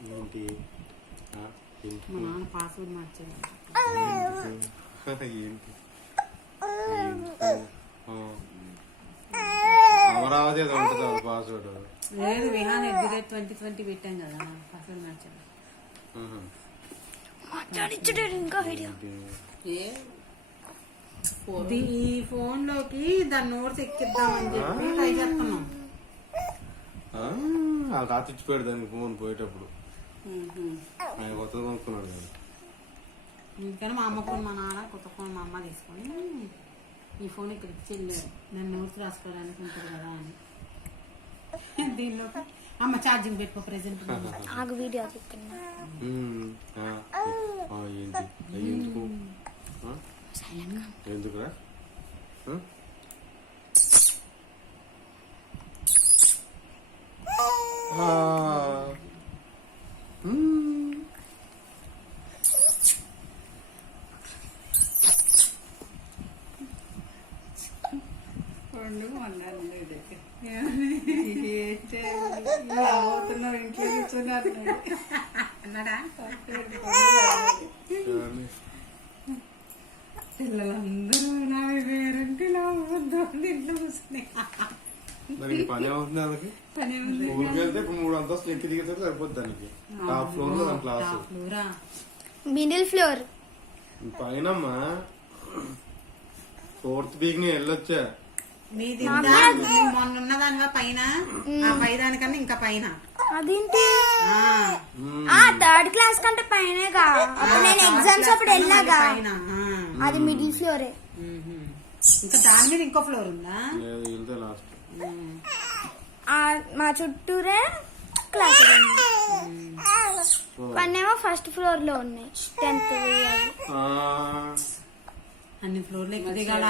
ఏంటి మా నాన్న పాస్వర్డ్ మార్చాడు. ఏంటి అమరావతి అది ఉంటుంది పాస్వర్డ్. లేదు విహాన్ @ 2020 పెట్టాం కదా, పాస్వర్డ్ మార్చాడు. ఈ ఫోన్ లోకి దాని నోట్స్ ఎక్కిద్దామని చెప్పి ట్రై చేస్తున్నాం. తాత ఇచ్చిపోయాడు దానికి ఫోన్ పోయేటప్పుడు. ఆయన కొత్తగా కొనుక్కున్నాడు కదా. అందుకని మా అమ్మ ఫోన్ మా నాన్న, కొత్త ఫోన్ మా అమ్మ తీసుకొని ఈ ఫోన్ ఇక్కడ ఇచ్చి వెళ్ళారు. నేను నోట్స్ రాసుకోవడానికి ఉంటుంది కదా అని. దీనిలోకి అమ్మ ఛార్జింగ్ పెట్టుకో ప్రెసెంట్ వీడియో ఎందుకురా ఇంట్లో కూర్చున్నారు అన్నాడా. పిల్లలందరూ నా పేరంటే ఇంట్లో కూర్చున్నాయి. దానికి పని అవుతుంది. వాళ్ళకి పని ఉంది. ఊరికి వెళ్తే ఇప్పుడు 3 అంతస్తులు ఎక్కి దిగితే సరిపోద్ది. దానికి టాప్ ఫ్లోర్ లో దాని క్లాస్, మిడిల్ ఫ్లోర్ పైనమ్మా 4th వీక్ ని వెళ్ళొచ్చా. మొన్న ఉన్నదానిగా పైన, ఆ పై దానికన్నా ఇంకా పైన. అదేంటి 3rd క్లాస్ కంటే పైనగా. నేను ఎగ్జామ్స్ అప్పుడు వెళ్ళాగా, అది మిడిల్ ఫ్లోరే. ఇంకా దాని మీద ఇంకో ఫ్లోర్ ఉందా? లాస్ట్ మా చుట్టూరే క్లాస్ పన్నేమో ఫస్ట్ ఫ్లోర్ లో ఉన్నాయి. 10th అన్ని ఫ్లోర్లు ఎక్కువ దిగాల.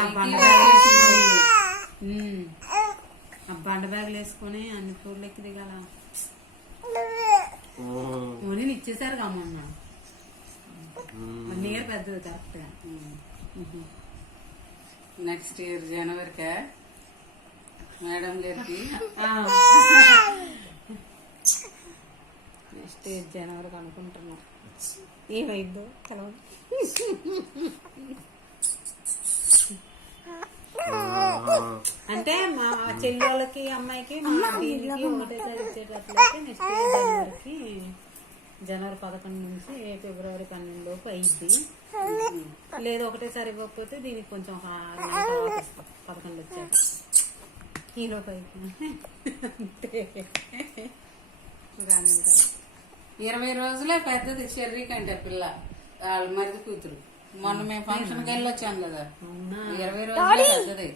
బండ బ్యాగులు వేసుకొని అన్ని ఫ్లోర్లు ఎక్కి దిగాల. ఓనీలు ఇచ్చేసారు మొన్న. 1 year పెద్దది కరెక్ట్ గా. నెక్స్ట్ ఇయర్ జనవరికా మేడం గారికి? నెక్స్ట్ ఇయర్ జనవరికి అనుకుంటున్నాం. ఏమైందో తెలవదు. అంటే మా చెల్లెళ్ళకి అమ్మాయికి దీనికి ఒకటేసారి ఇచ్చేటట్లయితే నెక్స్ట్ ఇయర్ జనవరి 11 నుంచి ఫిబ్రవరి 12 లోపు అయింది. లేదు ఒకటేసారి ఇవ్వకపోతే దీనికి కొంచెం 11 వచ్చాక ఈలోపు అయిపోయింది. 20 రోజులే పెద్దది చెర్రీ కంటే పిల్ల వాళ్ళ మరిది కూతురు. మొన్న మేము ఫంక్షన్ కి వెళ్ళొచ్చాం కదా, 20 రోజులే పెద్దది.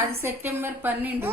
అది సెప్టెంబర్ 12.